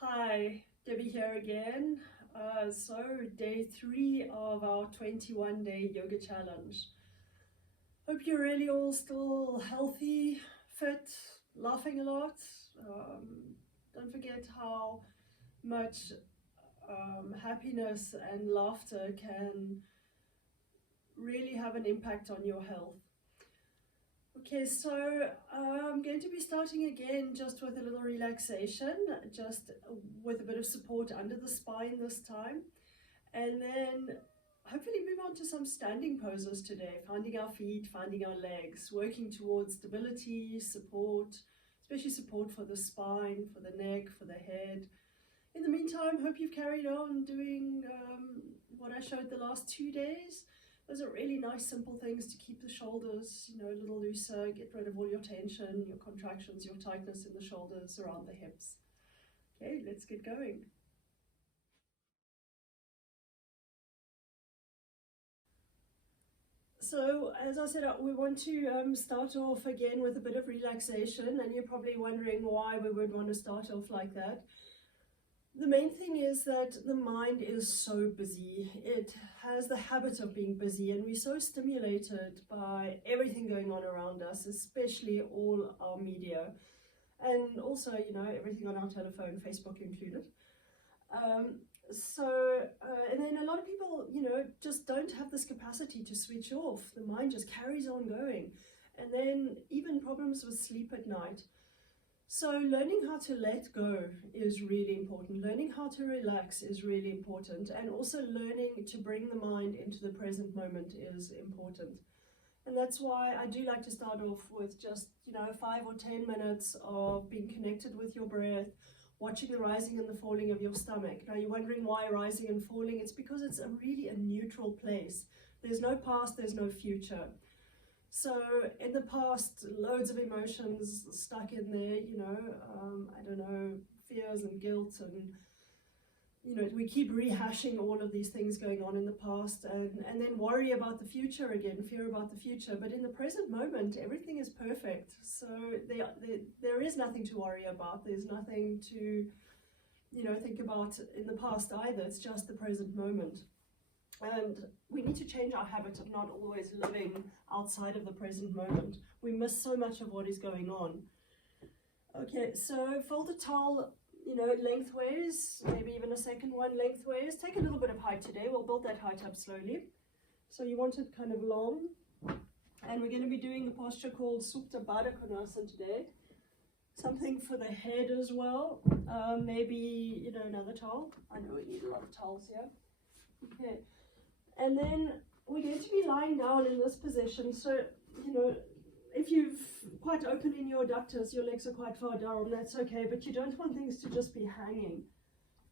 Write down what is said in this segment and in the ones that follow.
Hi, Debbie here again. So day 3 of our 21-day yoga challenge. Hope you're really all still healthy, fit, laughing a lot. Don't forget how much happiness and laughter can really have an impact on your health. Okay, so I'm going to be starting again just with a little relaxation, just with a bit of support under the spine this time. And then hopefully move on to some standing poses today, finding our feet, finding our legs, working towards stability, support, especially support for the spine, for the neck, for the head. In the meantime, hope you've carried on doing what I showed the last 2 days. Those are really nice, simple things to keep the shoulders, a little looser, get rid of all your tension, your contractions, your tightness in the shoulders, around the hips. Okay, let's get going. So, as I said, we want to start off again with a bit of relaxation, and you're probably wondering why we would want to start off like that. The main thing is that the mind is so busy. It has the habit of being busy, and we're so stimulated by everything going on around us, especially all our media, and also, everything on our telephone, Facebook included. And then a lot of people, just don't have this capacity to switch off. The mind just carries on going. And then even problems with sleep at night. So learning how to let go is really important. Learning how to relax is really important. And also learning to bring the mind into the present moment is important. And that's why I do like to start off with just, 5 or 10 minutes of being connected with your breath, watching the rising and the falling of your stomach. Now you're wondering why rising and falling. It's because it's really a neutral place. There's no past, there's no future. So in the past, loads of emotions stuck in there, fears and guilt, and we keep rehashing all of these things going on in the past, and then worry about the future again, fear about the future. But in the present moment, everything is perfect. So there is nothing to worry about. There's nothing to, think about in the past either. It's just the present moment. And we need to change our habit of not always living outside of the present moment. We miss so much of what is going on. Okay, so fold a towel, lengthways, maybe even a second one lengthways. Take a little bit of height today. We'll build that height up slowly. So you want it kind of long. And we're going to be doing the posture called Supta Baddha today. Something for the head as well. Maybe, another towel. I know we need a lot of towels here. Okay. And then we're going to be lying down in this position. So, if you've quite open in your adductors, your legs are quite far down, that's okay, but you don't want things to just be hanging.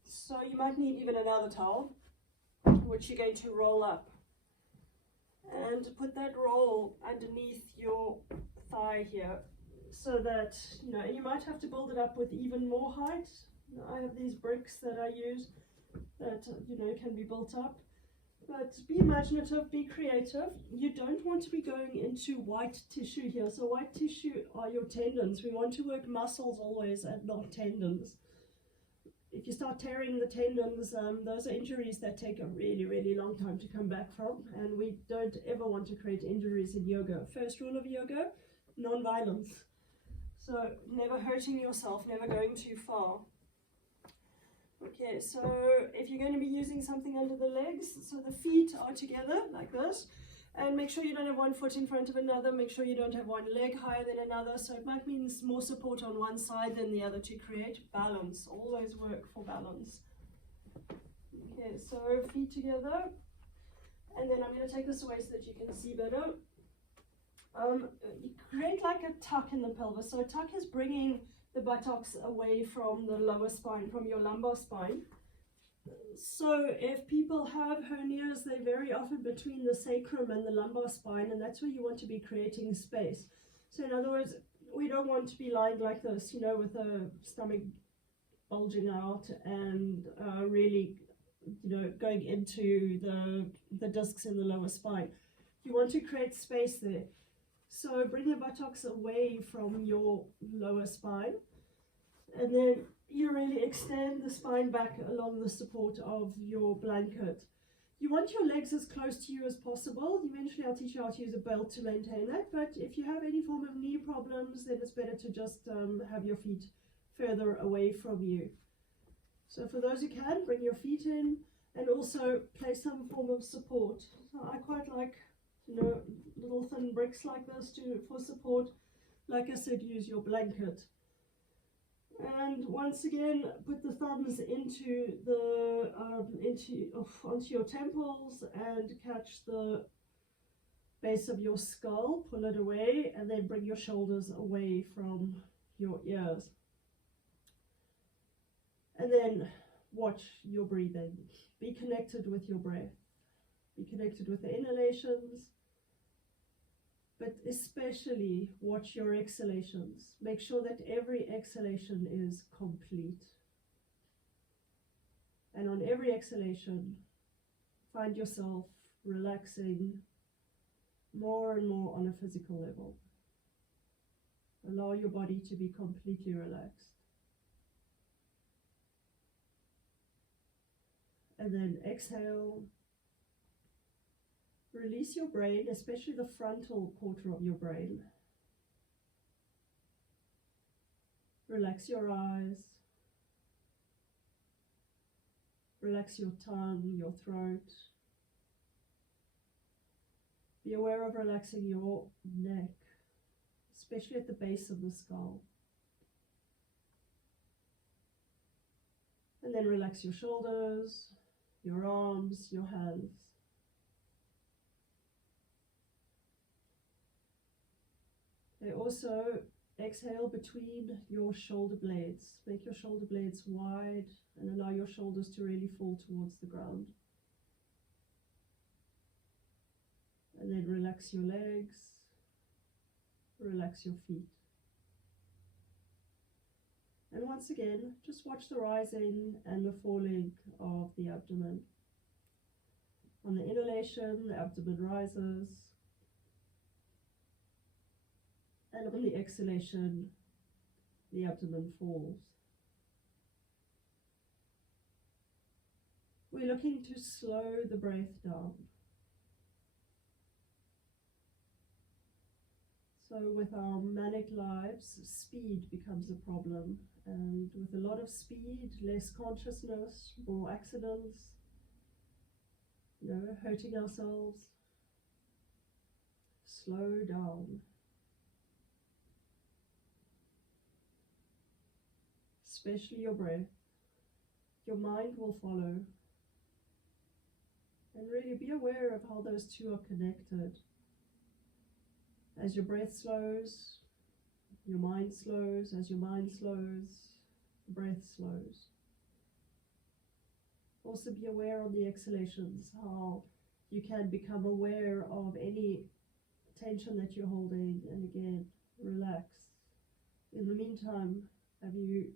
So you might need even another towel, which you're going to roll up. And put that roll underneath your thigh here, so that, and you might have to build it up with even more height. I have these bricks that I use that, can be built up. But be imaginative, be creative. You don't want to be going into white tissue here. So white tissue are your tendons. We want to work muscles always and not tendons. If you start tearing the tendons, those are injuries that take a really, really long time to come back from. And we don't ever want to create injuries in yoga. First rule of yoga, non-violence. So never hurting yourself, never going too far. Okay, so if you're going to be using something under the legs, so the feet are together like this, and make sure you don't have one foot in front of another, make sure you don't have one leg higher than another, so it might mean more support on one side than the other to create balance. Always work for balance. Okay, so feet together, and then I'm going to take this away so that you can see better. You create like a tuck in the pelvis, so a tuck is bringing the buttocks away from the lower spine, from your lumbar spine. So if people have hernias, they're very often between the sacrum and the lumbar spine, and that's where you want to be creating space. So in other words, we don't want to be lying like this, with the stomach bulging out and really, going into the discs in the lower spine. You want to create space there. So bring the buttocks away from your lower spine, and then you really extend the spine back along the support of your blanket. You want your legs as close to you as possible. Eventually I'll teach you how to use a belt to maintain that, but if you have any form of knee problems, then it's better to just have your feet further away from you. So for those who can, bring your feet in and also place some form of support. So I quite like, little thin bricks like this for support. Like I said, use your blanket. And once again, put the thumbs onto your temples and catch the base of your skull. Pull it away, and then bring your shoulders away from your ears. And then watch your breathing. Be connected with your breath. Be connected with the inhalations, but especially watch your exhalations. Make sure that every exhalation is complete. And on every exhalation, find yourself relaxing more and more on a physical level. Allow your body to be completely relaxed. And then exhale. Release your brain, especially the frontal quarter of your brain. Relax your eyes. Relax your tongue, your throat. Be aware of relaxing your neck, especially at the base of the skull. And then relax your shoulders, your arms, your hands. Okay, also exhale between your shoulder blades. Make your shoulder blades wide and allow your shoulders to really fall towards the ground. And then relax your legs, relax your feet. And once again, just watch the rising and the falling of the abdomen. On the inhalation, the abdomen rises. And on the exhalation, the abdomen falls. We're looking to slow the breath down. So with our manic lives, speed becomes a problem. And with a lot of speed, less consciousness, more accidents, hurting ourselves. Slow down. Especially your breath. Your mind will follow. And really be aware of how those two are connected. As your breath slows, your mind slows. As your mind slows, the breath slows. Also be aware of the exhalations, how you can become aware of any tension that you're holding, and again, relax. In the meantime, have you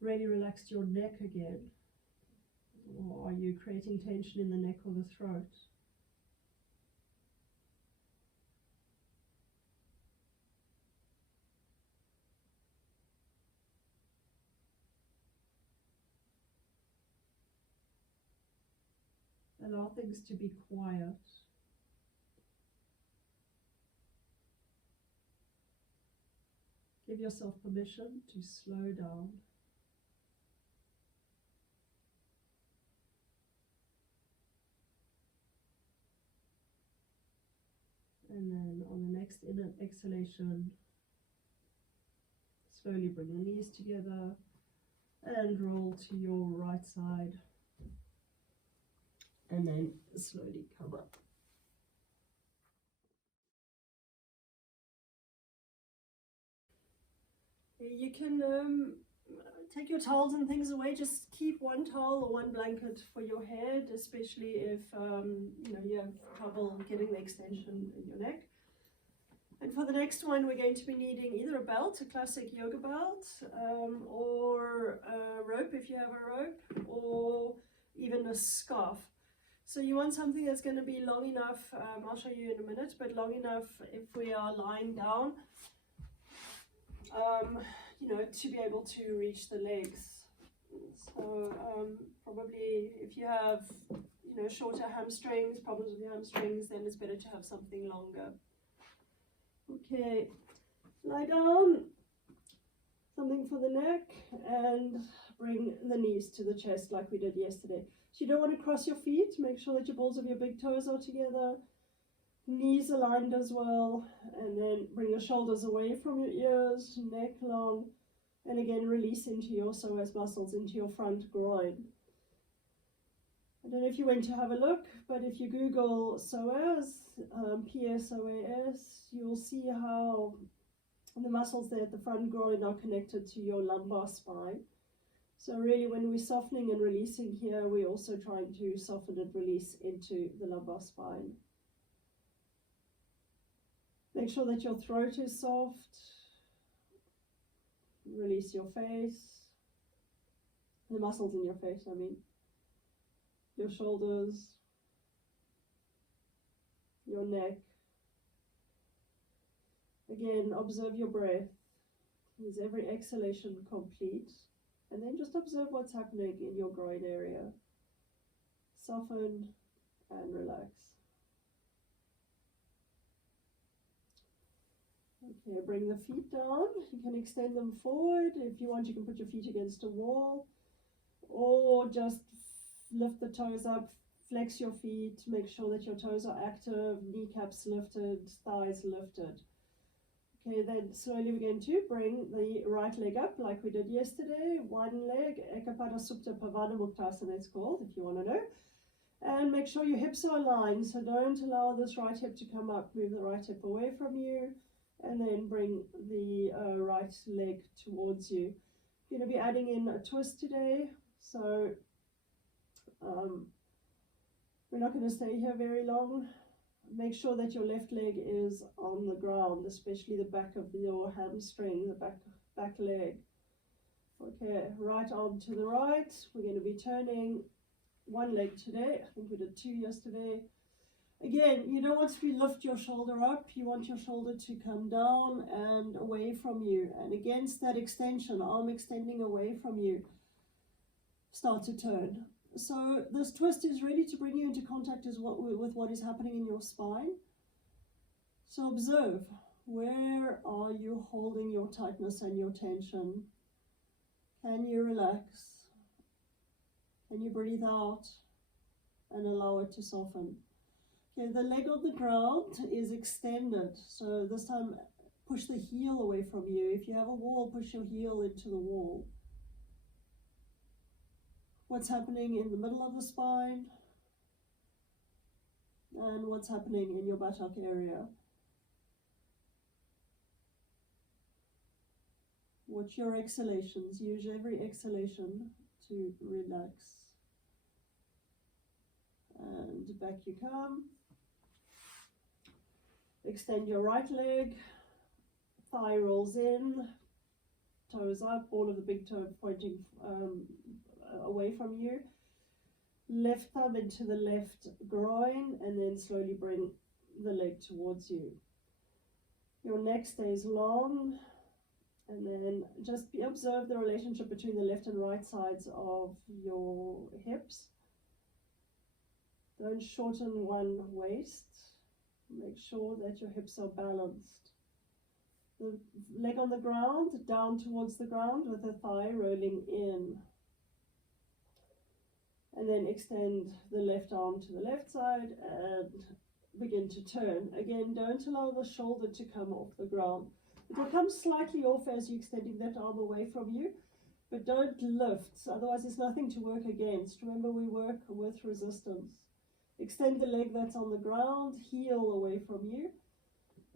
really relaxed your neck again? Or are you creating tension in the neck or the throat? Allow things to be quiet. Give yourself permission to slow down. And then on the next exhalation, slowly bring the knees together and roll to your right side. And then slowly come up. You can take your towels and things away. Just keep one towel or one blanket for your head, especially if you have trouble getting the extension in your neck. And for the next one, we're going to be needing either a belt, a classic yoga belt, or a rope if you have a rope, or even a scarf. So you want something that's going to be long enough, I'll show you in a minute, but long enough if we are lying down. to be able to reach the legs. So probably if you have, shorter hamstrings, problems with your hamstrings, then it's better to have something longer. Okay, lie down, something for the neck, and bring the knees to the chest like we did yesterday. So you don't want to cross your feet, make sure that your balls of your big toes are together, knees aligned as well, and then bring your shoulders away from your ears, neck long, and again release into your psoas muscles, into your front groin. I don't know if you went to have a look, but if you Google psoas, P-S-O-A-S, you'll see how the muscles there at the front groin are connected to your lumbar spine. So really when we're softening and releasing here, we're also trying to soften and release into the lumbar spine. Make sure that your throat is soft. Release your face, the muscles in your face, your shoulders, your neck. Again, observe your breath. Is every exhalation complete? And then just observe what's happening in your groin area. Soften and relax. Okay, bring the feet down. You can extend them forward. If you want, you can put your feet against a wall, or just lift the toes up, flex your feet, make sure that your toes are active, kneecaps lifted, thighs lifted. Okay, then slowly we're going to bring the right leg up like we did yesterday. One leg, Supta Padanghustasana it's called, if you want to know. And make sure your hips are aligned, so don't allow this right hip to come up. Move the right hip away from you, and then bring the right leg towards you. You're going to be adding in a twist today, so we're not going to stay here very long. Make sure that your left leg is on the ground, especially the back of your hamstring, the back leg. Okay, right arm to the right. We're going to be turning one leg today. I think we did two yesterday. Again, you don't want to lift your shoulder up. You want your shoulder to come down and away from you. And against that extension, arm extending away from you, start to turn. So this twist is really to bring you into contact with what is happening in your spine. So observe, where are you holding your tightness and your tension? Can you relax? Can you breathe out and allow it to soften? Okay, the leg on the ground is extended. So this time, push the heel away from you. If you have a wall, push your heel into the wall. What's happening in the middle of the spine, and what's happening in your buttock area. Watch your exhalations. Use every exhalation to relax. And back you come. Extend your right leg. Thigh rolls in. Toes up. All of the big toe pointing away from you. Left thumb into the left groin, and then slowly bring the leg towards you. Your neck stays long, and then just observe the relationship between the left and right sides of your hips. Don't shorten one waist. Make sure that your hips are balanced. The leg on the ground, down towards the ground with the thigh rolling in. And then extend the left arm to the left side and begin to turn. Again, don't allow the shoulder to come off the ground. It will come slightly off as you're extending that arm away from you, but don't lift, otherwise there's nothing to work against. Remember, we work with resistance. Extend the leg that's on the ground, heel away from you,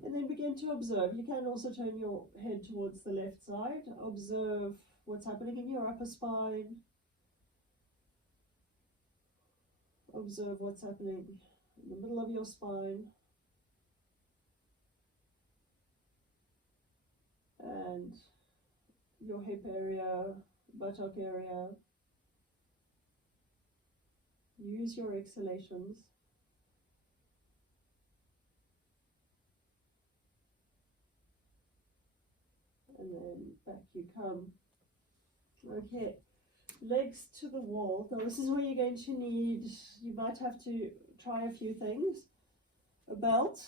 and then begin to observe. You can also turn your head towards the left side. Observe what's happening in your upper spine. Observe what's happening in the middle of your spine. And your hip area, buttock area. Use your exhalations. And then back you come. Okay, legs to the wall. Now this is where you're going to need, you might have to try a few things. A belt.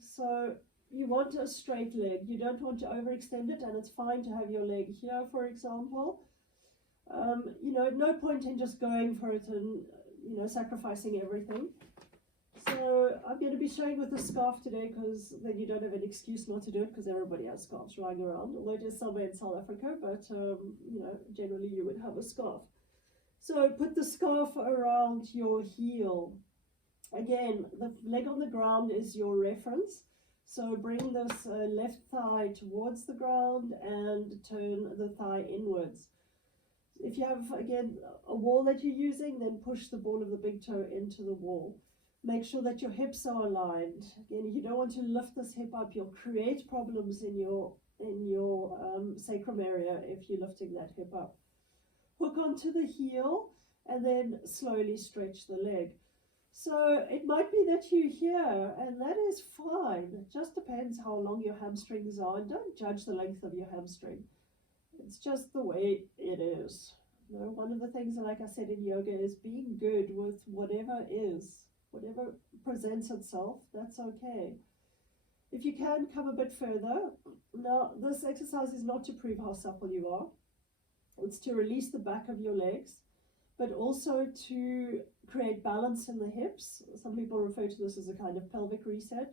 So you want a straight leg. You don't want to overextend it, and it's fine to have your leg here, for example. You know, no point in just going for it and, you know, sacrificing everything. So I'm going to be showing with the scarf today, because then you don't have an excuse not to do it, because everybody has scarves lying around, although it is somewhere in South Africa, but you know, generally you would have a scarf. So put the scarf around your heel. Again, the leg on the ground is your reference. So bring this left thigh towards the ground and turn the thigh inwards. If you have, again, a wall that you're using, then push the ball of the big toe into the wall. Make sure that your hips are aligned. Again, you don't want to lift this hip up. You'll create problems in your sacrum area if you're lifting that hip up. Hook onto the heel and then slowly stretch the leg. So it might be that you're here, and that is fine. It just depends how long your hamstrings are. And don't judge the length of your hamstring. It's just the way it is. You know, one of the things, like I said in yoga, is being good with whatever is. Whatever presents itself, that's okay. If you can, come a bit further. Now, this exercise is not to prove how supple you are. It's to release the back of your legs, but also to create balance in the hips. Some people refer to this as a kind of pelvic reset.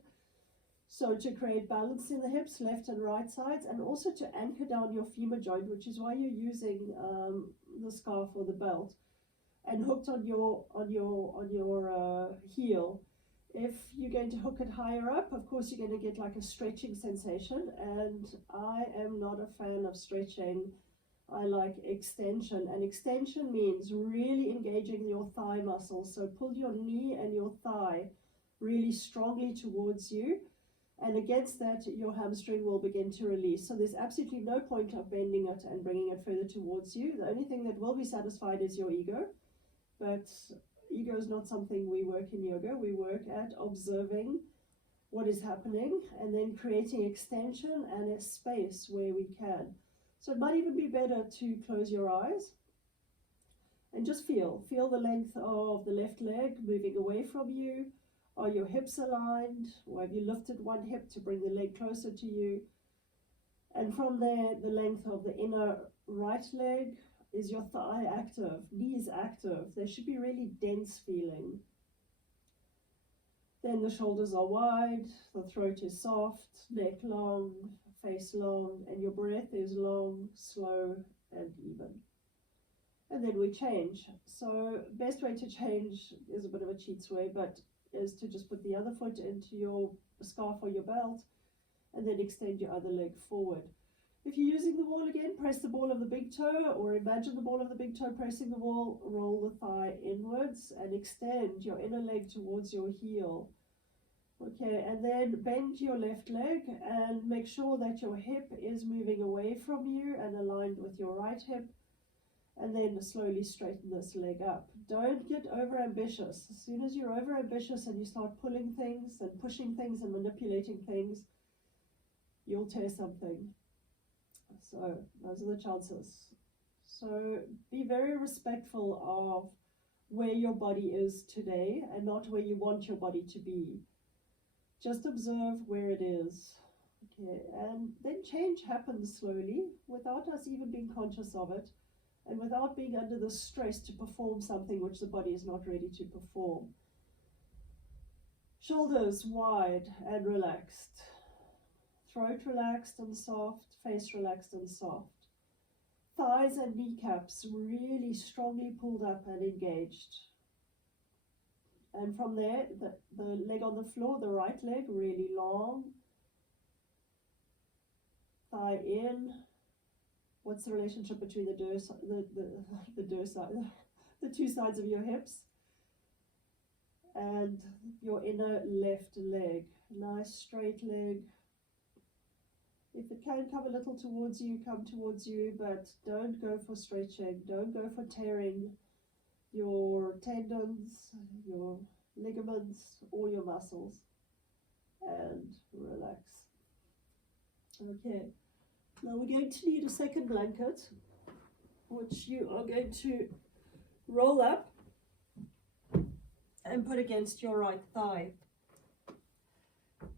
So to create balance in the hips, left and right sides, and also to anchor down your femur joint, which is why you're using the scarf or the belt, and hooked on your heel. If you're going to hook it higher up, of course you're going to get like a stretching sensation, and I am not a fan of stretching. I like extension, and extension means really engaging your thigh muscles. So pull your knee and your thigh really strongly towards you, and against that your hamstring will begin to release. So there's absolutely no point of bending it and bringing it further towards you. The only thing that will be satisfied is your ego. But ego is not something we work in yoga. We work at observing what is happening and then creating extension and a space where we can. So it might even be better to close your eyes and just feel the length of the left leg moving away from you. Are your hips aligned, or have you lifted one hip to bring the leg closer to you? And from there, the length of the inner right leg. Is your thigh active? Knees active? They should be really dense feeling. Then the shoulders are wide, the throat is soft, neck long, face long, and your breath is long, slow, and even. And then we change. So best way to change is a bit of a cheat's way, but is to just put the other foot into your scarf or your belt, and then extend your other leg forward. If you're using the wall again, press the ball of the big toe, or imagine the ball of the big toe pressing the wall, roll the thigh inwards and extend your inner leg towards your heel. Okay, and then bend your left leg and make sure that your hip is moving away from you and aligned with your right hip, and then slowly straighten this leg up. Don't get over ambitious. As soon as you're over ambitious and you start pulling things and pushing things and manipulating things, you'll tear something. So those are the chances. So be very respectful of where your body is today and not where you want your body to be. Just observe where it is. Okay, and then change happens slowly without us even being conscious of it, and without being under the stress to perform something which the body is not ready to perform. Shoulders wide and relaxed. Throat relaxed and soft, face relaxed and soft. Thighs and kneecaps really strongly pulled up and engaged. And from there, the leg on the floor, the right leg, really long. Thigh in. What's the relationship between the two sides of your hips? And your inner left leg. Nice straight leg. If it can come a little towards you, come towards you, but don't go for stretching. Don't go for tearing your tendons, your ligaments, or your muscles. And relax. Okay. Now we're going to need a second blanket, which you are going to roll up and put against your right thigh.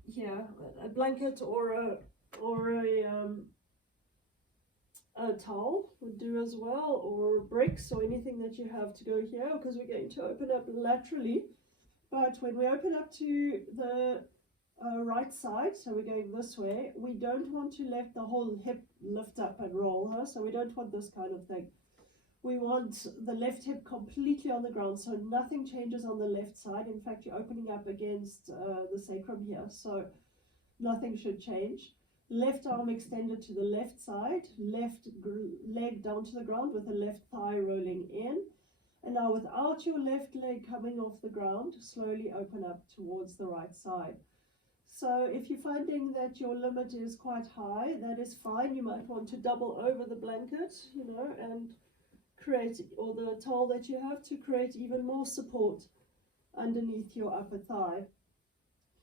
Here, a blanket or a towel would do as well, or bricks or anything that you have to go here, because we're going to open up laterally. But when we open up to the right side, so we're going this way, we don't want to let the whole hip lift up and roll, huh? So we don't want this kind of thing. We want the left hip completely on the ground, so nothing changes on the left side. In fact, you're opening up against the sacrum here, so nothing should change. Left arm extended to the left side, left leg down to the ground with the left thigh rolling in. And now without your left leg coming off the ground, slowly open up towards the right side. So if you're finding that your limit is quite high, that is fine. You might want to double over the blanket, you know, and create, or the towel that you have, to create even more support underneath your upper thigh.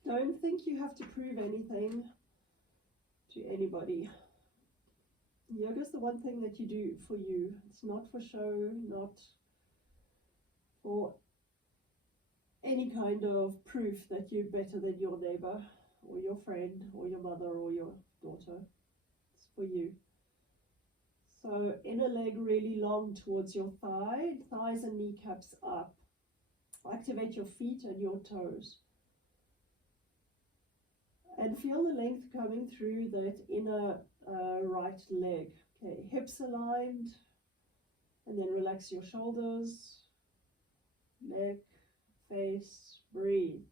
Don't think you have to prove anything to anybody. Yoga is the one thing that you do for you. It's not for show, not for any kind of proof that you're better than your neighbor or your friend or your mother or your daughter. It's for you. So inner leg really long towards your thigh, thighs and kneecaps up. Activate your feet and your toes. And feel the length coming through that inner right leg. Okay, hips aligned, and then relax your shoulders, neck, face, breathe.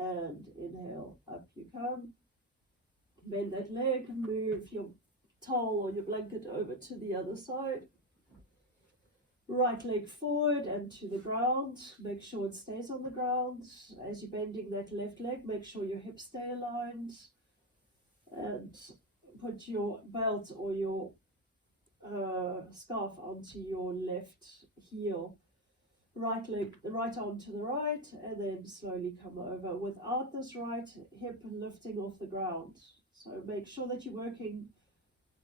And inhale, up you come. Bend that leg, move your towel or your blanket over to the other side. Right leg forward and to the ground. Make sure it stays on the ground. As you're bending that left leg, make sure your hips stay aligned. And put your belt or your scarf onto your left heel. Right leg, the right arm to the right, and then slowly come over without this right hip lifting off the ground. So make sure that you're working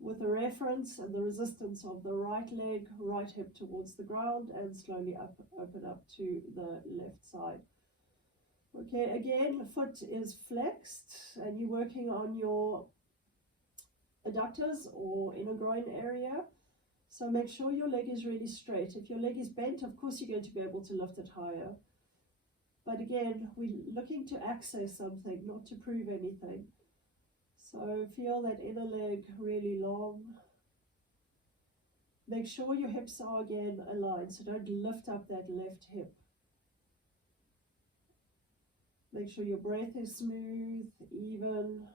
with the reference and the resistance of the right leg, right hip towards the ground, and slowly open up to the left side. Okay, again, the foot is flexed and you're working on your adductors or inner groin area. So make sure your leg is really straight. If your leg is bent, of course you're going to be able to lift it higher. But again, we're looking to access something, not to prove anything. So feel that inner leg really long. Make sure your hips are again aligned, so don't lift up that left hip. Make sure your breath is smooth, even.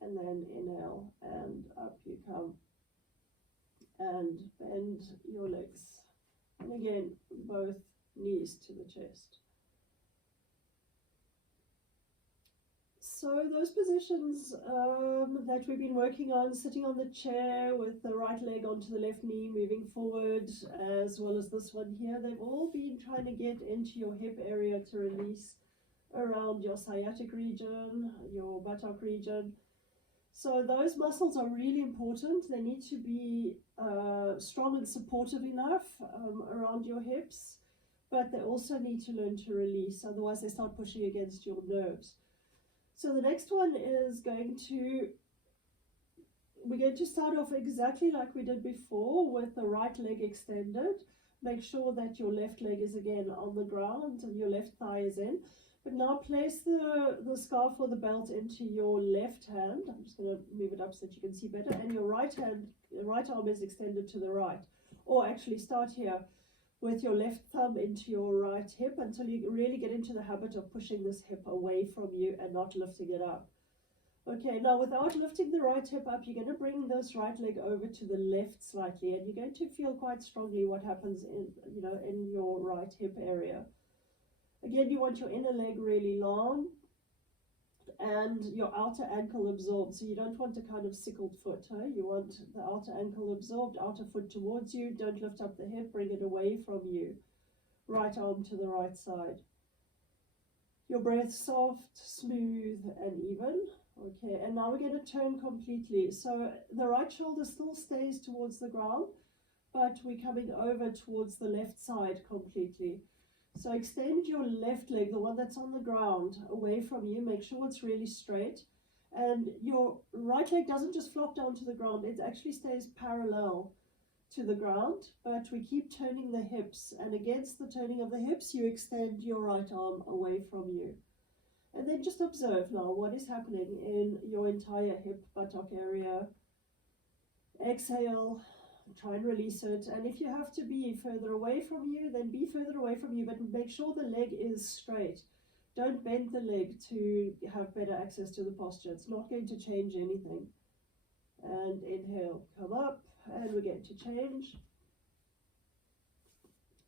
And then inhale and up you come. And bend your legs. And again, both knees to the chest. So those positions that we've been working on, sitting on the chair with the right leg onto the left knee, moving forward, as well as this one here, they've all been trying to get into your hip area to release around your sciatic region, your buttock region. So those muscles are really important. They need to be strong and supportive enough around your hips, but they also need to learn to release, otherwise they start pushing against your nerves. So the next one is we're going to start off exactly like we did before, with the right leg extended. Make sure that your left leg is again on the ground and your left thigh is in. But now place the scarf or the belt into your left hand. I'm just going to move it up so that you can see better. And your right arm is extended to the right. Or actually start here with your left thumb into your right hip until you really get into the habit of pushing this hip away from you and not lifting it up. Okay, now without lifting the right hip up, you're going to bring this right leg over to the left slightly, and you're going to feel quite strongly what happens in your right hip area. Again, you want your inner leg really long and your outer ankle absorbed. So you don't want a kind of sickled foot. You want the outer ankle absorbed, outer foot towards you. Don't lift up the hip, bring it away from you. Right arm to the right side. Your breath soft, smooth and even. Okay, and now we're going to turn completely. So the right shoulder still stays towards the ground, but we're coming over towards the left side completely. So extend your left leg, the one that's on the ground, away from you. Make sure it's really straight. And your right leg doesn't just flop down to the ground, it actually stays parallel to the ground, but we keep turning the hips. And against the turning of the hips, you extend your right arm away from you. And then just observe now what is happening in your entire hip buttock area. Exhale, try and release it. And if you have to be further away from you, then be further away from you, but make sure the leg is straight. Don't bend the leg to have better access to the posture. It's not going to change anything. And inhale, come up, and we're going to change.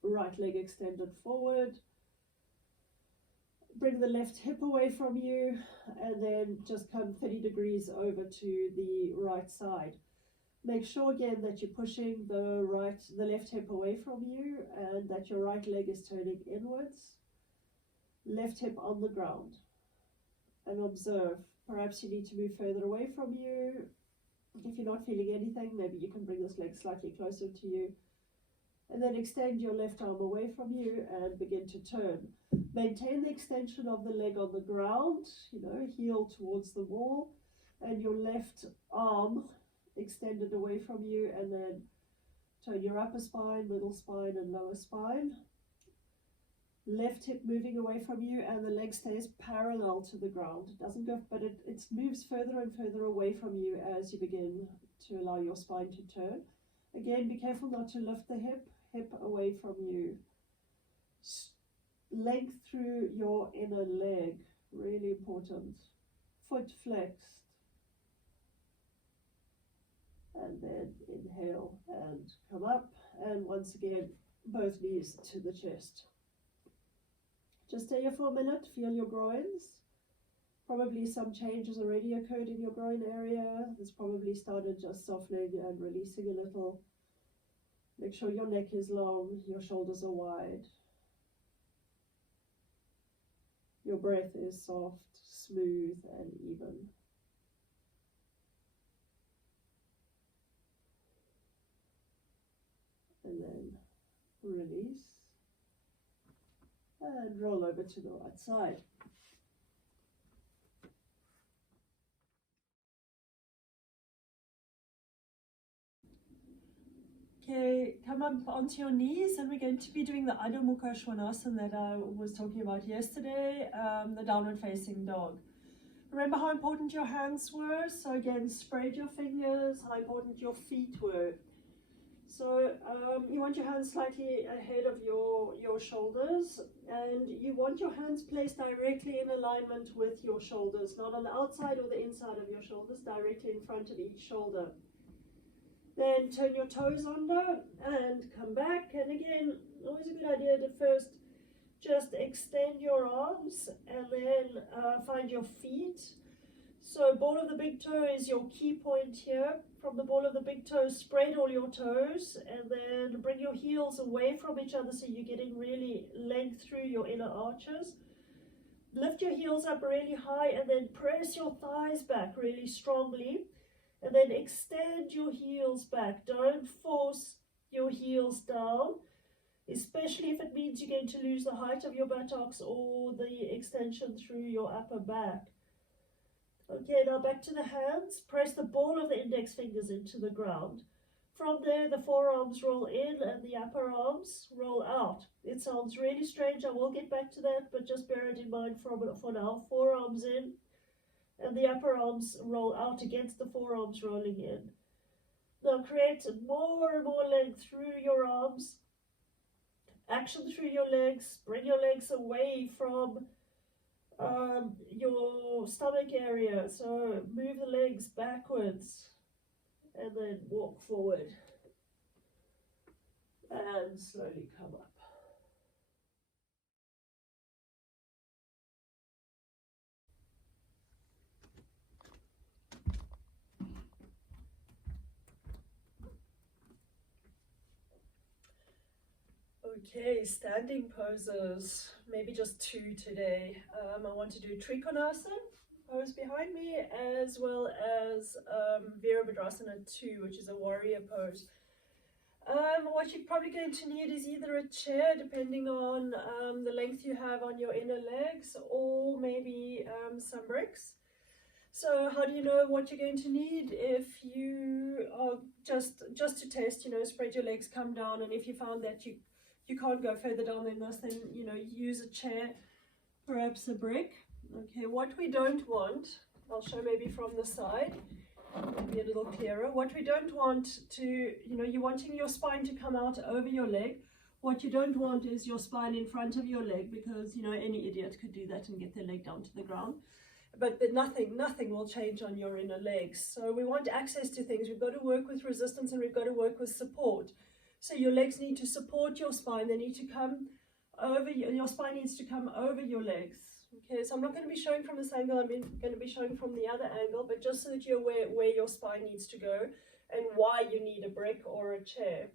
Right leg extended forward. Bring the left hip away from you, and then just come 30 degrees over to the right side. Make sure again that you're pushing the left hip away from you, and that your right leg is turning inwards. Left hip on the ground. And observe. Perhaps you need to move further away from you. If you're not feeling anything, maybe you can bring this leg slightly closer to you. And then extend your left arm away from you and begin to turn. Maintain the extension of the leg on the ground, heel towards the wall, and your left arm extended away from you, and then turn your upper spine, middle spine, and lower spine. Left hip moving away from you, and the leg stays parallel to the ground. It doesn't go, but it moves further and further away from you as you begin to allow your spine to turn. Again, be careful not to lift the hip away from you. Length through your inner leg, really important. Foot flexed. And then inhale and come up. And once again, both knees to the chest. Just stay here for a minute, feel your groins. Probably some changes already occurred in your groin area. It's probably started just softening and releasing a little. Make sure your neck is long, your shoulders are wide. Your breath is soft, smooth, and even. And then release. And roll over to the right side. Okay, come up onto your knees, and we're going to be doing the U.Trikonasana that I was talking about yesterday, the downward facing dog. Remember how important your hands were? So again, spread your fingers, how important your feet were. So you want your hands slightly ahead of your shoulders, and you want your hands placed directly in alignment with your shoulders, not on the outside or the inside of your shoulders, directly in front of each shoulder. Then turn your toes under and come back. And again, always a good idea to first just extend your arms and then find your feet. So ball of the big toe is your key point here. From the ball of the big toe, spread all your toes and then bring your heels away from each other so you're getting really length through your inner arches. Lift your heels up really high and then press your thighs back really strongly. And then extend your heels back. Don't force your heels down, especially if it means you're going to lose the height of your buttocks or the extension through your upper back. Okay, now back to the hands. Press the ball of the index fingers into the ground. From there, the forearms roll in and the upper arms roll out. It sounds really strange. I will get back to that, but just bear it in mind for now. Forearms in. And the upper arms roll out against the forearms rolling in. Now create more and more length through your arms. Action through your legs. Bring your legs away from your stomach area. So move the legs backwards and then walk forward. And slowly come up. Okay, standing poses, maybe just two today. I want to do Trikonasana pose behind me, as well as Virbhadrasana 2, which is a warrior pose. What you're probably going to need is either a chair, depending on the length you have on your inner legs, or maybe some bricks. So how do you know what you're going to need? If you are just to test, spread your legs, come down, and if you found that you can't go further down than this, then use a chair, perhaps a brick. Okay, what we don't want, I'll show maybe from the side, maybe a little clearer. What we don't want to, you're wanting your spine to come out over your leg. What you don't want is your spine in front of your leg, because any idiot could do that and get their leg down to the ground. But nothing will change on your inner legs. So we want access to things. We've got to work with resistance, and we've got to work with support. So your legs need to support your spine. They need to come over, your spine needs to come over your legs. Okay, so I'm not going to be showing from this angle, I'm going to be showing from the other angle, but just so that you're aware where your spine needs to go and why you need a brick or a chair.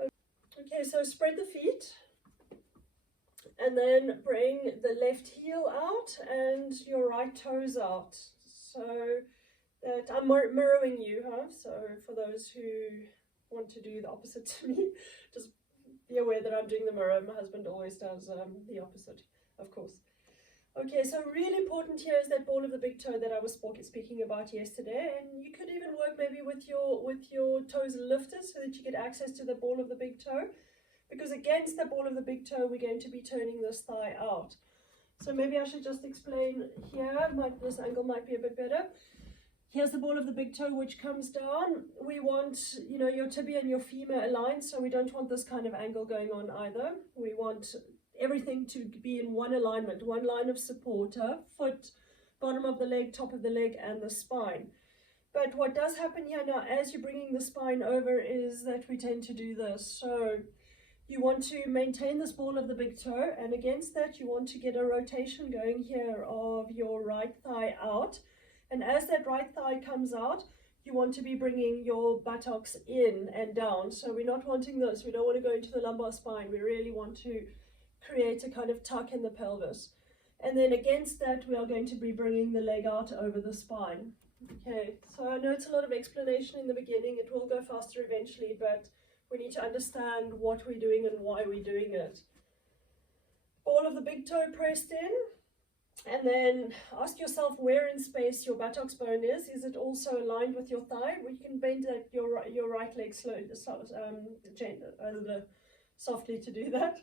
Okay, so spread the feet, and then bring the left heel out and your right toes out. So that I'm mirroring you, so for those who want to do the opposite to me, just be aware that I'm doing the mirror. My husband always does the opposite, of course. Okay, so really important here is that ball of the big toe that I was speaking about yesterday, and you could even work maybe with your toes lifted so that you get access to the ball of the big toe, because against the ball of the big toe we're going to be turning this thigh out. So maybe I should just explain here, this angle might be a bit better. Here's the ball of the big toe which comes down. We want, your tibia and your femur aligned, so we don't want this kind of angle going on either. We want everything to be in one alignment, one line of support, foot, bottom of the leg, top of the leg, and the spine. But what does happen here now, as you're bringing the spine over, is that we tend to do this. So you want to maintain this ball of the big toe, and against that you want to get a rotation going here of your right thigh out. And as that right thigh comes out, you want to be bringing your buttocks in and down. So we're not wanting this. We don't want to go into the lumbar spine. We really want to create a kind of tuck in the pelvis. And then against that, we are going to be bringing the leg out over the spine. Okay, so I know it's a lot of explanation in the beginning. It will go faster eventually, but we need to understand what we're doing and why we're doing it. Ball of the big toe pressed in. And then ask yourself where in space your buttocks bone is. Is it also aligned with your thigh? Well, you can bend your right leg softly to do that.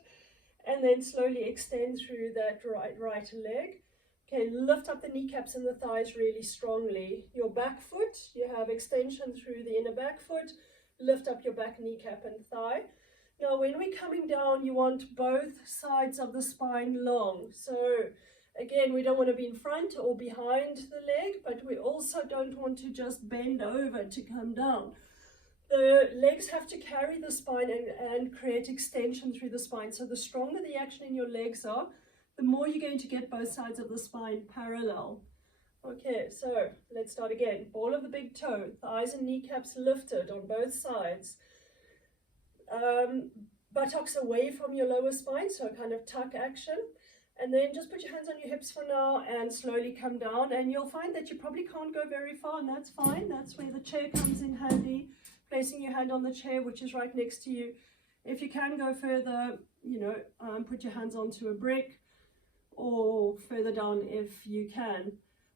And then slowly extend through that right leg. Okay, lift up the kneecaps and the thighs really strongly. Your back foot, you have extension through the inner back foot. Lift up your back kneecap and thigh. Now when we're coming down, you want both sides of the spine long. So again, we don't want to be in front or behind the leg, but we also don't want to just bend over to come down. The legs have to carry the spine and create extension through the spine. So the stronger the action in your legs are, the more you're going to get both sides of the spine parallel. Okay, so let's start again. Ball of the big toe, thighs and kneecaps lifted on both sides. Buttocks away from your lower spine, so kind of tuck action. And then just put your hands on your hips for now and slowly come down. And you'll find that you probably can't go very far, and that's fine. That's where the chair comes in handy. Placing your hand on the chair, which is right next to you. If you can go further, put your hands onto a brick or further down if you can.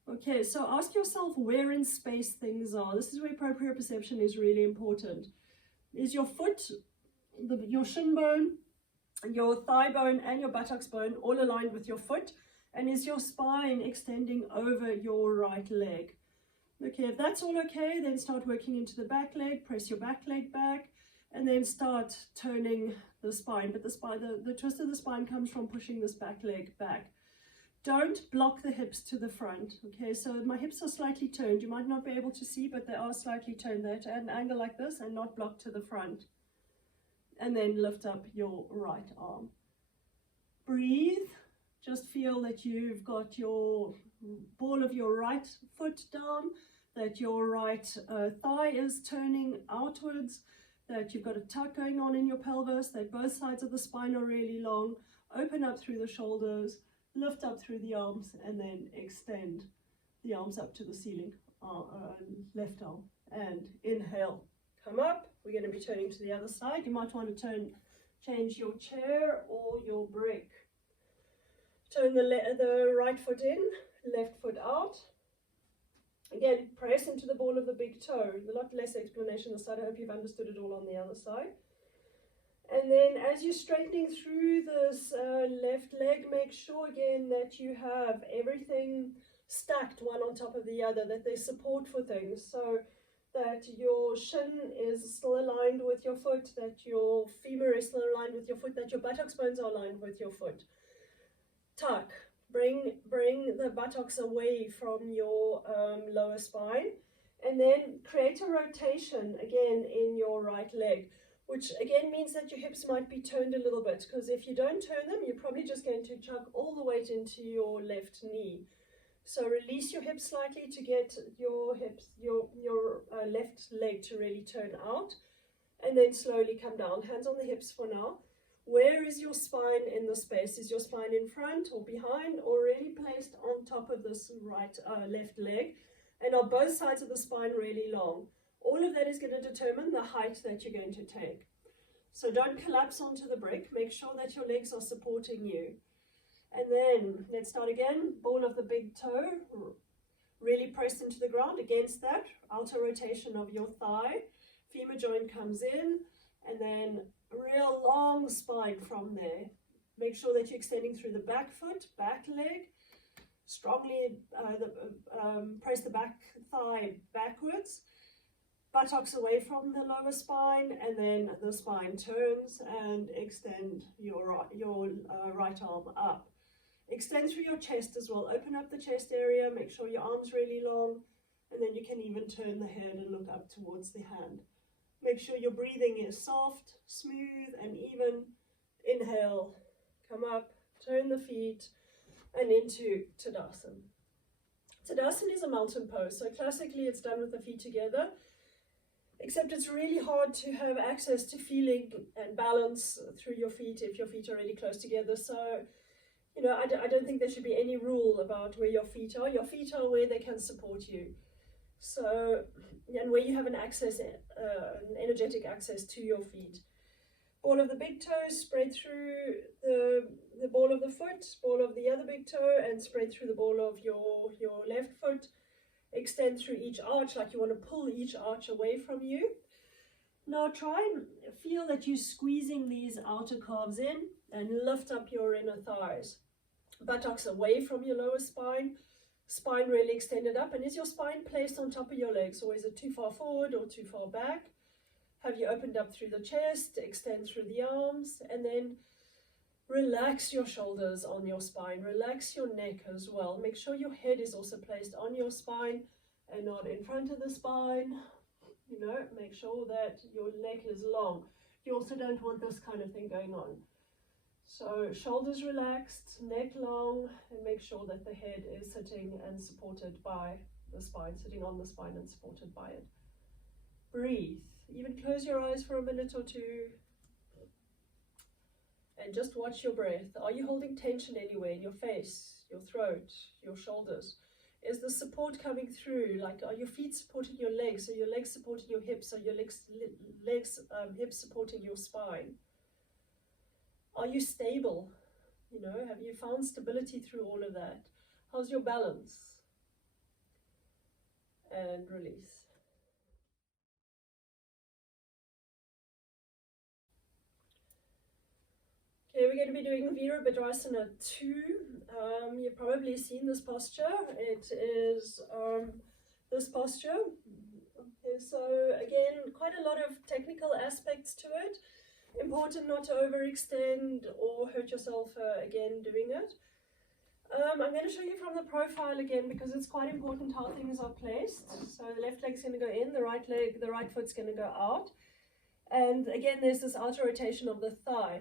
Okay, so ask yourself where in space things are. This is where proprioception is really important. Is your foot, your shin bone, your thigh bone and your buttocks bone all aligned with your foot? And is your spine extending over your right leg? Okay, if that's all okay, then start working into the back leg, press your back leg back, and then start turning the spine. But the twist of the spine comes from pushing this back leg back. Don't block the hips to the front. Okay, so my hips are slightly turned. You might not be able to see, but they are slightly turned. They're at an angle like this and not blocked to the front. And then lift up your right arm. Breathe. Just feel that you've got your ball of your right foot down, that your right thigh is turning outwards, that you've got a tuck going on in your pelvis, that both sides of the spine are really long. Open up through the shoulders, lift up through the arms, and then extend the arms up to the ceiling, left arm, and inhale, come up. We're going to be turning to the other side. You might want to change your chair or your brick. Turn the right foot in, left foot out. Again, press into the ball of the big toe. A lot less explanation on this side. I hope you've understood it all on the other side. And then as you're straightening through this left leg, make sure again that you have everything stacked one on top of the other, that there's support for things, so that your shin is still aligned with your foot, that your femur is still aligned with your foot, that your buttocks bones are aligned with your foot. Tuck. Bring the buttocks away from your lower spine, and then create a rotation again in your right leg, which again means that your hips might be turned a little bit, because if you don't turn them, you're probably just going to chuck all the weight into your left knee. So release your hips slightly to get your left leg to really turn out, and then slowly come down. Hands on the hips for now. Where is your spine in the space? Is your spine in front or behind, or really placed on top of this left leg? And are both sides of the spine really long? All of that is going to determine the height that you're going to take. So don't collapse onto the brick. Make sure that your legs are supporting you. And then let's start again. Ball of the big toe, really pressed into the ground. Against that, outer rotation of your thigh. Femur joint comes in, and then real long spine from there. Make sure that you're extending through the back foot, back leg. Strongly press the back thigh backwards. Buttocks away from the lower spine, and then the spine turns, and extend your right arm up. Extend through your chest as well. Open up the chest area. Make sure your arm's really long, and then you can even turn the head and look up towards the hand. Make sure your breathing is soft, smooth, and even. Inhale, come up, turn the feet, and into Tadasana. Tadasana is a mountain pose, so classically it's done with the feet together, except it's really hard to have access to feeling and balance through your feet if your feet are really close together. So, you know, I don't think there should be any rule about where your feet are. Your feet are where they can support you. So, and where you have an energetic access to your feet. Ball of the big toe, spread through the ball of the foot, ball of the other big toe, and spread through the ball of your left foot. Extend through each arch, like you want to pull each arch away from you. Now try and feel that you're squeezing these outer calves in, and lift up your inner thighs. Buttocks away from your lower spine. Spine really extended up, and is your spine placed on top of your legs, or is it too far forward or too far back? Have you opened up through the chest? Extend through the arms, and then relax your shoulders on your spine. Relax your neck as well. Make sure your head is also placed on your spine and not in front of the spine. You know, make sure that your neck is long. You also don't want this kind of thing going on. So shoulders relaxed, neck long, and make sure that the head is sitting and supported by the spine, sitting on the spine and supported by it. Breathe. Even close your eyes for a minute or two. And just watch your breath. Are you holding tension anywhere in your face, your throat, your shoulders? Is the support coming through? Like, are your feet supporting your legs? Are your legs supporting your hips? Are your hips supporting your spine? Are you stable? You know, have you found stability through all of that? How's your balance? And release. Okay, we're going to be doing Virbhadrasana 2. You've probably seen this posture. It is this posture. Okay, so again, quite a lot of technical aspects to it. Important not to overextend or hurt yourself again doing it. I'm going to show you from the profile again, because it's quite important how things are placed. So the left leg's going to go in, the right foot's going to go out. And again, there's this outer rotation of the thigh.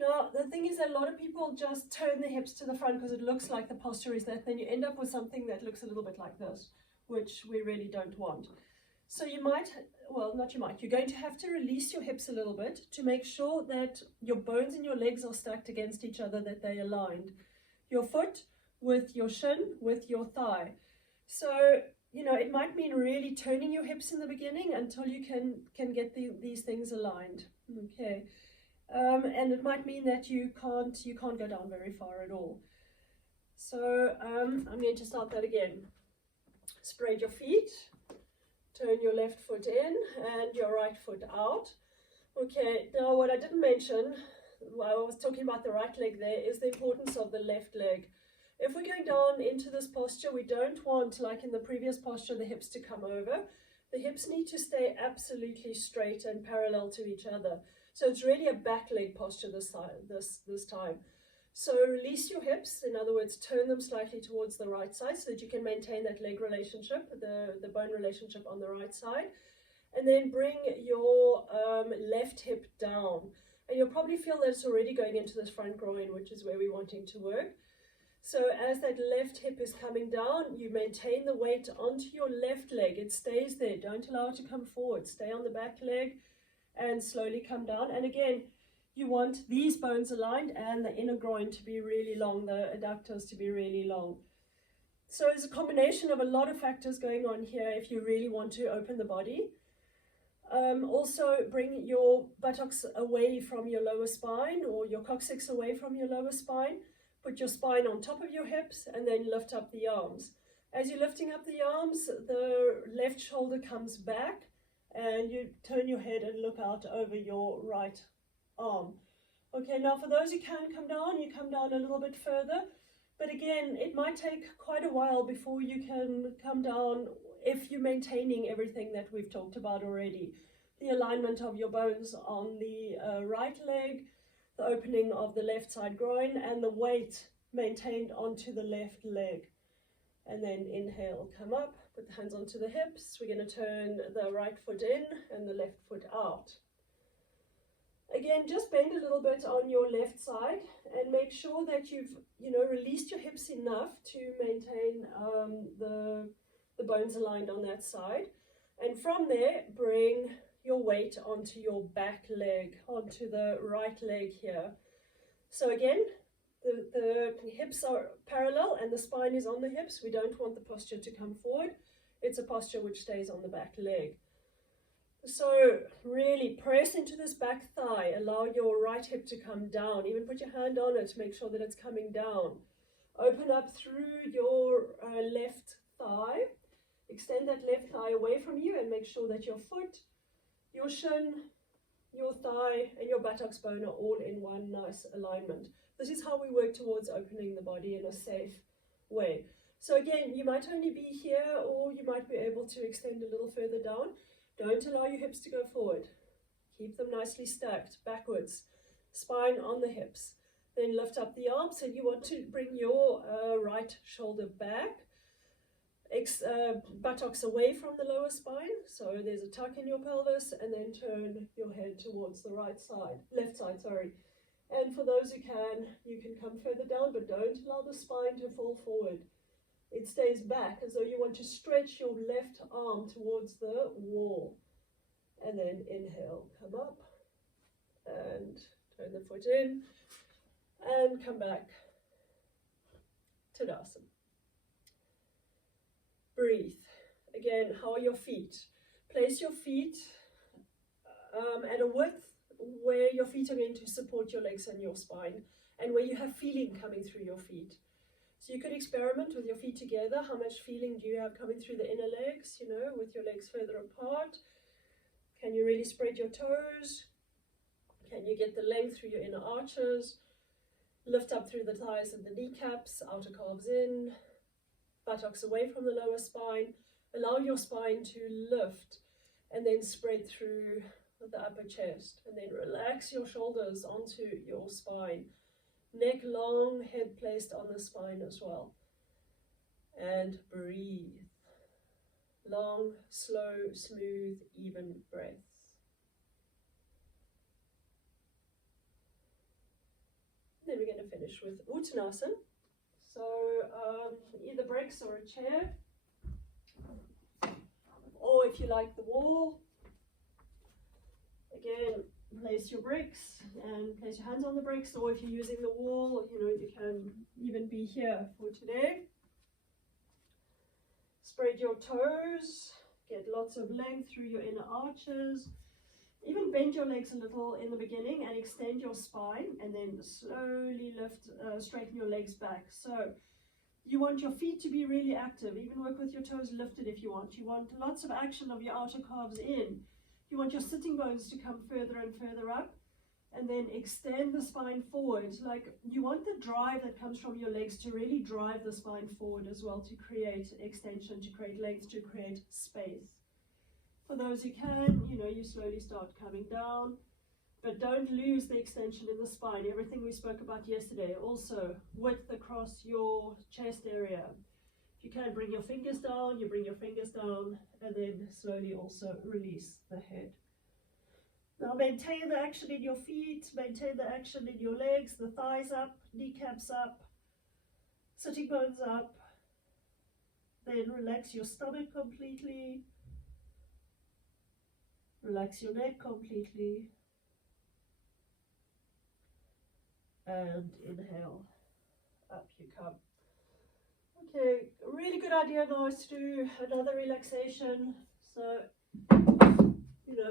Now, the thing is that a lot of people just turn the hips to the front because it looks like the posture is that. Then you end up with something that looks a little bit like this, which we really don't want. So you might, well, not you might, you're going to have to release your hips a little bit to make sure that your bones in your legs are stacked against each other, that they're aligned. your foot with your shin, with your thigh. So, you know, it might mean really turning your hips in the beginning until you can get these things aligned. Okay. And it might mean that you can't go down very far at all. So I'm going to start that again. Spread your feet, turn your left foot in and your right foot out. Okay, now what I didn't mention while I was talking about the right leg there is the importance of the left leg. If we're going down into this posture, we don't want, like in the previous posture, the hips to come over. The hips need to stay absolutely straight and parallel to each other. So it's really a back leg posture this time. So release your hips, in other words, turn them slightly towards the right side so that you can maintain that leg relationship, the bone relationship on the right side. And then bring your left hip down. And you'll probably feel that it's already going into this front groin, which is where we're wanting to work. So as that left hip is coming down, you maintain the weight onto your left leg. It stays there. Don't allow it to come forward. Stay on the back leg and slowly come down. And again, you want these bones aligned and the inner groin to be really long, the adductors to be really long. So there's a combination of a lot of factors going on here if you really want to open the body. Also bring your buttocks away from your lower spine or your coccyx away from your lower spine. Put your spine on top of your hips and then lift up the arms. As you're lifting up the arms, the left shoulder comes back and you turn your head and look out over your right arm. Okay, now for those who can come down, you come down a little bit further. But again, it might take quite a while before you can come down if you're maintaining everything that we've talked about already. The alignment of your bones on the right leg, the opening of the left side groin, and the weight maintained onto the left leg. And then inhale, come up, put the hands onto the hips. We're going to turn the right foot in and the left foot out. Again, just bend a little bit on your left side and make sure that you've, released your hips enough to maintain the bones aligned on that side. And from there, bring your weight onto your back leg, onto the right leg here. So again, the hips are parallel and the spine is on the hips. We don't want the posture to come forward. It's a posture which stays on the back leg. So really press into this back thigh, allow your right hip to come down, even put your hand on it to make sure that it's coming down. Open up through your left thigh, extend that left thigh away from you and make sure that your foot, your shin, your thigh and your buttocks bone are all in one nice alignment. This is how we work towards opening the body in a safe way. So again, you might only be here or you might be able to extend a little further down. Don't allow your hips to go forward. Keep them nicely stacked backwards, spine on the hips. Then lift up the arms and you want to bring your right shoulder back, buttocks away from the lower spine. So there's a tuck in your pelvis and then turn your head towards the left side, sorry. And for those who can, you can come further down, but don't allow the spine to fall forward. It stays back as though you want to stretch your left arm towards the wall. And then inhale, come up and turn the foot in and come back. Tadasana. Breathe. Again, how are your feet? Place your feet at a width where your feet are going to support your legs and your spine and where you have feeling coming through your feet. So you could experiment with your feet together. How much feeling do you have coming through the inner legs, with your legs further apart? Can you really spread your toes? Can you get the length through your inner arches? Lift up through the thighs and the kneecaps, outer calves in, buttocks away from the lower spine. Allow your spine to lift and then spread through the upper chest. And then relax your shoulders onto your spine. Neck long, head placed on the spine as well. And breathe. Long, slow, smooth, even breaths. Then we're going to finish with U.Trikonasana. So either bricks or a chair. Or if you like the wall. Again, place your bricks and place your hands on the bricks, or if you're using the wall, you can even be here for today. Spread your toes, get lots of length through your inner arches. Even bend your legs a little in the beginning and extend your spine, and then slowly lift, straighten your legs back. So you want your feet to be really active. Even work with your toes lifted if you want. You want lots of action of your outer calves in. You want your sitting bones to come further and further up, and then extend the spine forward. Like, you want the drive that comes from your legs to really drive the spine forward as well, to create extension, to create length, to create space. For those who can, you slowly start coming down, but don't lose the extension in the spine. Everything we spoke about yesterday. Also, width across your chest area. If you can, bring your fingers down, you bring your fingers down, and then slowly also release the head. Now maintain the action in your feet, maintain the action in your legs, the thighs up, kneecaps up, sitting bones up. Then relax your stomach completely. Relax your neck completely. And inhale. Up you come. Okay, a really good idea now is to do another relaxation. So,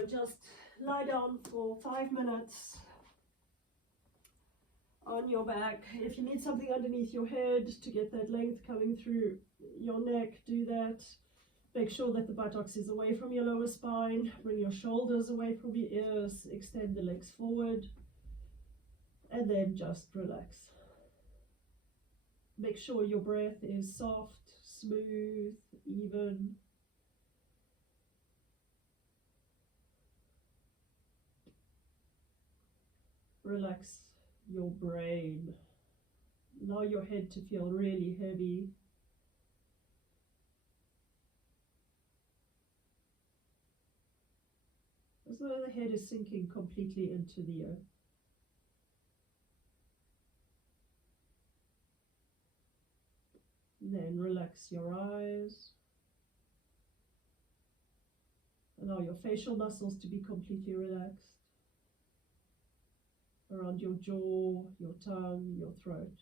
just lie down for 5 minutes on your back. If you need something underneath your head to get that length coming through your neck, do that. Make sure that the buttocks is away from your lower spine. Bring your shoulders away from your ears. Extend the legs forward. And then just relax. Make sure your breath is soft, smooth, even. Relax your brain. Allow your head to feel really heavy. As though the head is sinking completely into the earth. Then relax your eyes. Allow your facial muscles to be completely relaxed. Around your jaw, your tongue, your throat.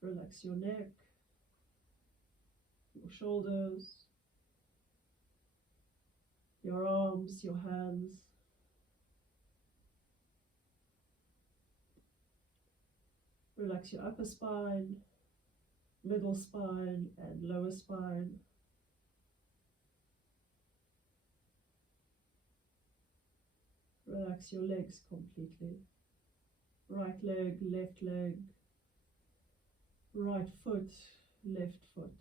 Relax your neck, your shoulders, your arms, your hands. Relax your upper spine, middle spine, and lower spine. Relax your legs completely. Right leg, left leg, right foot, left foot.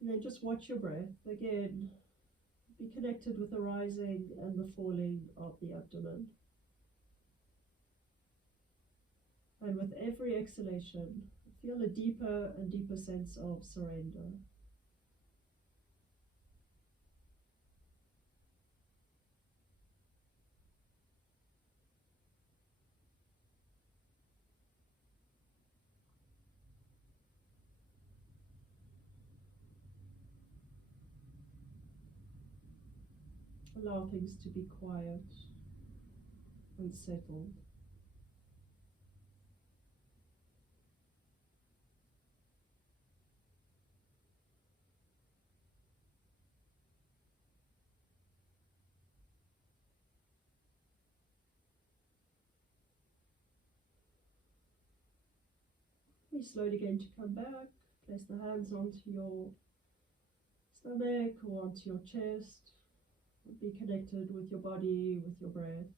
And then just watch your breath. Again, be connected with the rising and the falling of the abdomen. And with every exhalation, feel a deeper and deeper sense of surrender. Allow things to be quiet and settled. You're slowly going to come back, place the hands onto your stomach or onto your chest. Be connected with your body, with your breath.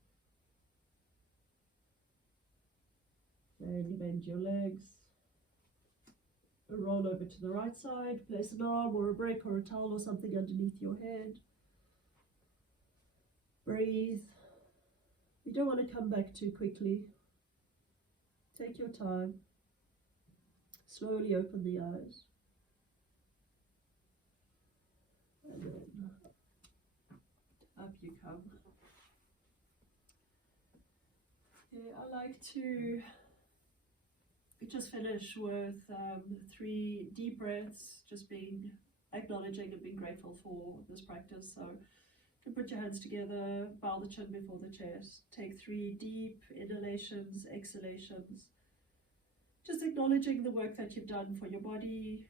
Then you bend your legs. Roll over to the right side. Place an arm or a brick or a towel or something underneath your head. Breathe. You don't want to come back too quickly. Take your time. Slowly open the eyes. And then up you come. Okay, I like to We just finish with 3 deep breaths, just acknowledging and being grateful for this practice. So you can put your hands together, bow the chin before the chest, take 3 deep inhalations, exhalations, just acknowledging the work that you've done for your body,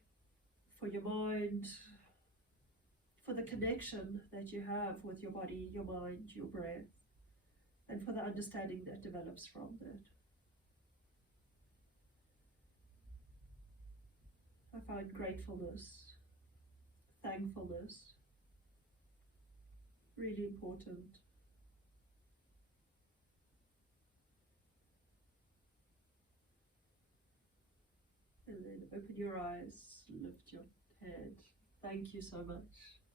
for your mind, for the connection that you have with your body, your mind, your breath, and for the understanding that develops from that. I find gratefulness, thankfulness really important. And then open your eyes, lift your head. Thank you so much.